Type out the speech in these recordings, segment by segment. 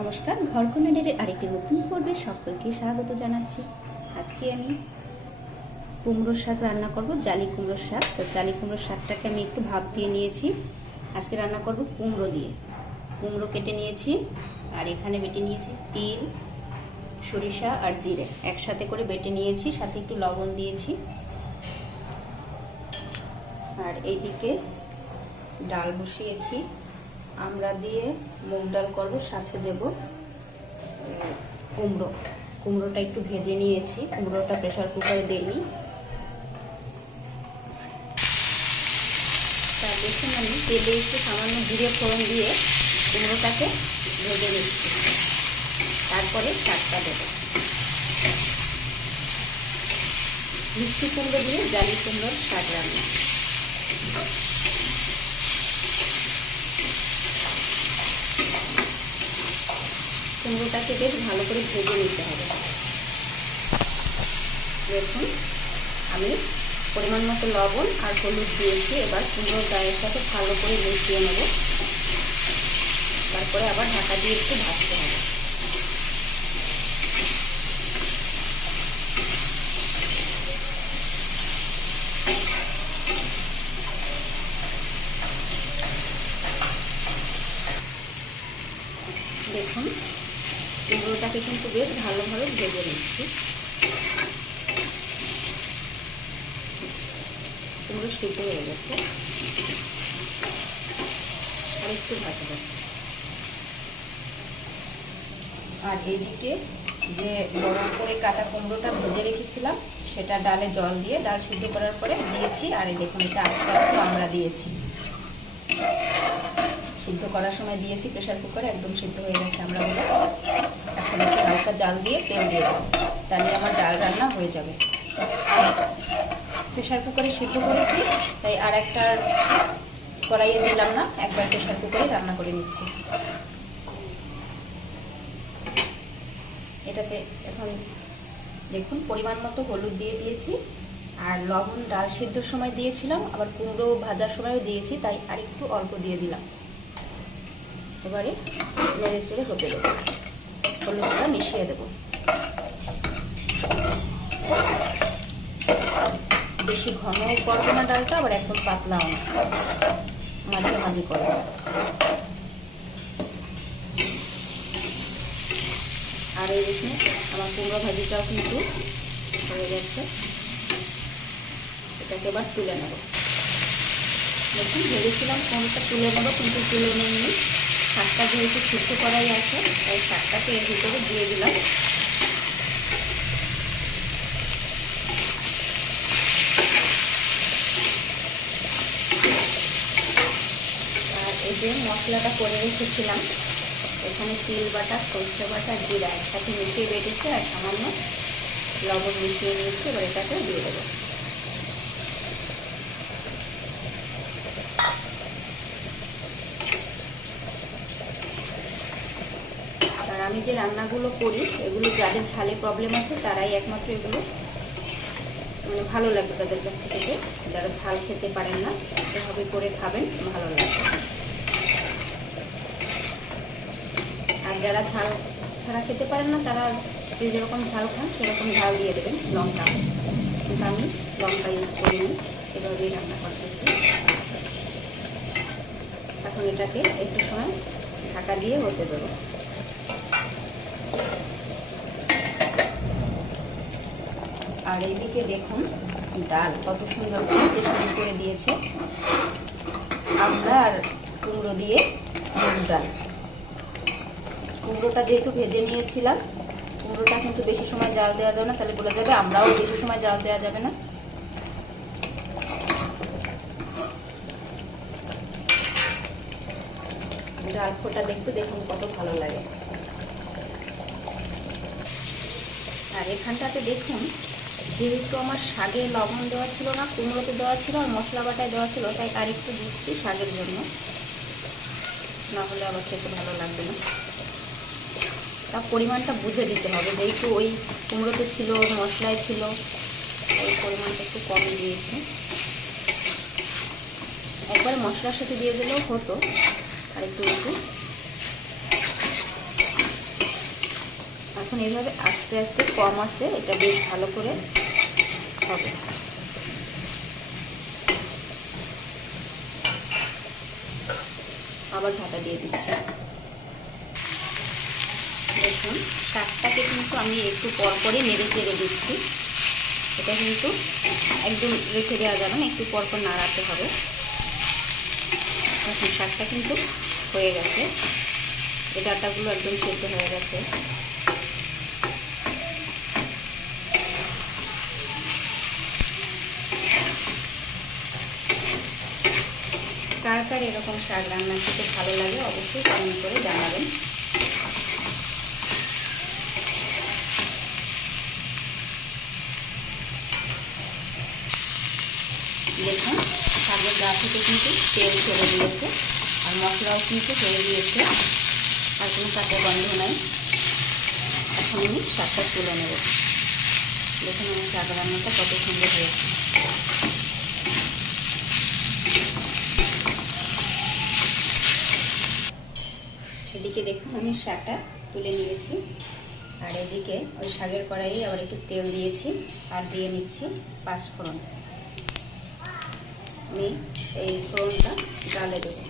নমস্কার ঘরকোনাডের আরেকটি নতুন পর্বে সকলকে স্বাগত জানাচ্ছি। আজকে আমি কুমড়োর শাক রান্না করব, জালি কুমড়োর শাক। তো জালি কুমড়োর শাকটাকে আমি একটু ভাপ দিয়ে নিয়েছি। আজকে রান্না করব কুমড়ো দিয়ে। কুমড়ো কেটে নিয়েছি আর এখানে বেটে নিয়েছি তিল, সরিষা আর জিরে। একসাথে করে বেটে নিয়েছি, সাথে একটু লবণ দিয়েছি। আর এইদিকে ডাল বসিয়েছি। আমরা দিয়ে মুগ ডাল করব, সাথে দেব কুমড়ো। কুমড়োটা একটু ভেজে নিয়েছি, কুমড়োটা প্রেশার কুকারে দিইনি তা দেখুন আমি তেলে একটু সামান্য জিরে ফোড়ন দিয়ে কুমড়োটাকে ভেজে নিচ্ছি। তারপরে শাকটা দেবো। মিষ্টি কুমড়ো দিয়ে জালি কুমড়োর শাক রান্না। কুমড়োটাকে বেশ ভালো করে ভেজে নিতে হবে। দেখুন আমি পরিমাণ মতো লবণ আর হলুদ দিয়েছি। এবার কুমড়োর গায়ের সাথে ভালো করে মিশিয়ে নেব। তারপরে আবার ঢাকা দিয়ে একটু ভাজতে হবে। দেখুন কুমড়োটাকে কিন্তু বেশ ভালোভাবে ভেজে নিচ্ছি। কুমড়ো সিদ্ধ হয়ে গেছে। আর একটু ভাজবো আর এইদিকে যে গরম করে কাটা কুমড়োটা ভেজে রেখেছিলাম, সেটা ডালে জল দিয়ে, ডাল সিদ্ধ করার পরে দিয়েছি। আর এই দেখুন, এটা আস্তে আস্তে আমরা দিয়েছি। সিদ্ধ করার সময় দিয়েছি প্রেশার কুকারে একদম সিদ্ধ হয়ে গেছে আমরা বলে এখন হালকা জাল দিয়ে তেল দিয়ে দেবো। তাহলে আমার ডাল রান্না হয়ে যাবে। প্রেশার কুকারে সিদ্ধ করেছি, তাই আর একটা কড়াইয়ে দিলাম না, একবার প্রেশার কুকারে রান্না করে নিচ্ছি। এটাতে এখন দেখুন, পরিমাণ মতো হলুদ দিয়ে দিয়েছি, আর লবণ ডাল সিদ্ধর সময় দিয়েছিলাম, আবার কুমড়ো ভাজার সময়ও দিয়েছি, তাই আর একটু অল্প দিয়ে দিলাম। এবারে নেড়ে চেড়ে হতে দেবো। হলুদটা মিশিয়ে দেবো। বেশি ঘন করব না ডালটা, আবার একদম পাতলাও না। মাঝে মাঝে করব। আর এই দেখুন, আমার কুমড়ো ভাজিটাও কিন্তু হয়ে গেছে। এটাকে এবার তুলে নেব। দেখুন, ভেবেছিলাম কোনটা তুলে নেব, কিন্তু তুলে নিইনি। শাকটা যেহেতু সিদ্ধ করাই আছে। তাই শাকটাকে এর ভিতরে দিয়ে দিলাম। আর এই যে মশলাটা করে রেখেছিলাম, এখানে তিল বাটা, সরষে বাটা, জিরা একসাথে মিশিয়ে বেটেছে আর সামান্য লবণ মিশিয়ে নিয়েছি, এবার এটাকে দিয়ে দেবো। আমি যে রান্নাগুলো করি, এগুলো যাদের ঝালে প্রবলেম আছে, তারাই একমাত্র এগুলো মানে ভালো লাগবে তাদের কাছে থেকে। যারা ঝাল খেতে পারেন না, এভাবে করে খাবেন, ভালো লাগবে আর যারা ঝাল ছাড়া খেতে পারেন না, তারা যে যেরকম ঝাল খান, সেরকম ঝাল দিয়ে দেবেন, লঙ্কা। কিন্তু আমি লঙ্কা ইউজ করিনি এভাবেই রান্না করতেছি। এখন এটাকে একটু সময় ঢাকা দিয়ে হতে দেবো। আর এইদিকে দেখুন, ডাল কত সুন্দর ফুটতে শুরু করে দিয়েছে। আমরা আর কুমড়ো দিয়ে মুগ ডাল। কুমড়োটা যেহেতু ভেজে নিয়েছিলাম, কুমড়োটা কিন্তু বেশি সময় জাল দেওয়া যাবে না, তাহলে বলে যাবে, আমরাও বেশি সময় জাল দেওয়া যাবে না। ডাল ফোটা দেখতে দেখুন কত ভালো লাগে। আর এখানটাতে দেখুন, যেহেতু আমার শাগে লবণ দেওয়া ছিল না, কুমড়োতে দেওয়া ছিল, আর মশলা বাটায় দেওয়া ছিল, তাই আরেকটু দিচ্ছি শাকের জন্য। না হলে আবার খেতে ভালো লাগবে না। তা পরিমাণটা বুঝে দিতে হবে, যেহেতু ওই কুমড়োতে ছিল, মশলায় ছিল ওই পরিমাণটা একটু কম দিয়েছি। একবার মশলার সাথে দিয়ে দিলেও হতো, আর একটু একটু এখন এইভাবে আস্তে আস্তে কম আসে এটা বেশ ভালো করে হবে। আবার ঢাকা দিয়ে দিচ্ছি। দেখুন, শাকটাকে কিন্তু আমি একটু পরপরই নেড়ে চেড়ে দিচ্ছি। এটা কিন্তু একদম রেখে দেওয়া যাবে না, একটু পরপর নাড়াতে হবে। এখন শাকটা কিন্তু হয়ে গেছে। এই ডাটাগুলো একদম সেদ্ধ হয়ে গেছে কার কার এরকম শাক রান্না খেতে ভালো লাগে, অবশ্যই কমেন্ট করে জানাবেন। দেখুন, শাকের গা থেকে কিন্তু তেল ছেড়ে দিয়েছে আর মশলাও কিন্তু হয়ে দিয়েছে, আর কোনো কাঁচা গন্ধ নাই। এখন আমি শাকটা তুলে নেব। দেখুন আমার শাক রান্নাটা কত সুন্দর হয়েছে। এদিকে দেখুন, আমি শাকটা তুলে নিয়েছি। আর এদিকে ওই শাকের কড়াইয়ে আবার একটু তেল দিয়েছি আর দিয়ে নিচ্ছি পাঁচফোড়ন। আমি এই ফোড়নটা ডালে দেবো।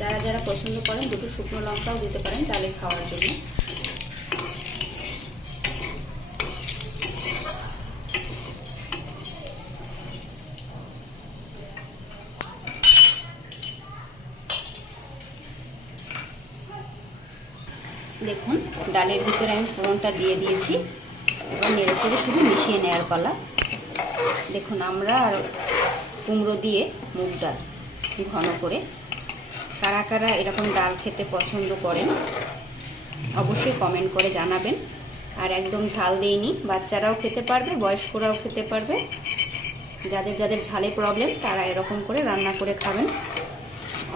যারা যারা পছন্দ করেন, দুটো শুকনো লঙ্কাও দিতে পারেন ডালে খাওয়ার জন্য। দেখুন, ডালের ভিতরে আমি ফোড়নটা দিয়ে দিয়েছি। এবার নেড়ে চেড়ে শুধু মিশিয়ে নেওয়ার পালা। দেখুন, আমরা আর কুমড়ো দিয়ে মুগ ডাল ঘন করে। কারা কারা এরকম ডাল খেতে পছন্দ করেন, অবশ্যই কমেন্ট করে জানাবেন। আর একদম ঝাল দিইনি, বাচ্চারাও খেতে পারবে, বয়স্করাও খেতে পারবে। যাদের যাদের ঝালে প্রবলেম তারা এরকম করে রান্না করে খাবেন।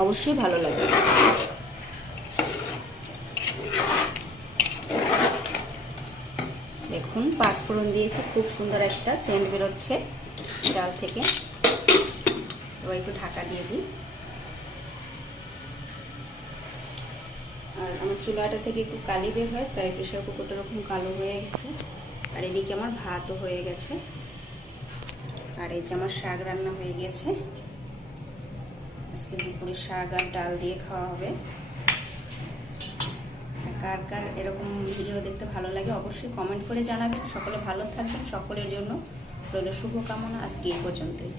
অবশ্যই ভালো লাগবে। দেখুন পাঁচফোড়ন দিয়েছি, খুব সুন্দর একটা সেন্ট বেরোচ্ছে ডাল থেকে। এবার একটু ঢাকা দিয়ে দিই। আর আমার চুলাটা থেকে একটু কালি বের হয়, তাই প্রেশার কুকারটা ওরকম কালো হয়ে গেছে। আর এদিকে আমার ভাতও হয়ে গেছে। আর এই যে আমার শাক রান্না হয়ে গেছে। আজকে দুপুরে শাক আর ডাল দিয়ে খাওয়া হবে। কার কার এরকম ভিডিও দেখতে ভালো লাগে অবশ্যই কমেন্ট করে জানাবেন। সকলে ভালো থাকবেন। সকলের জন্য রইল শুভকামনা। আজকে এই পর্যন্তই।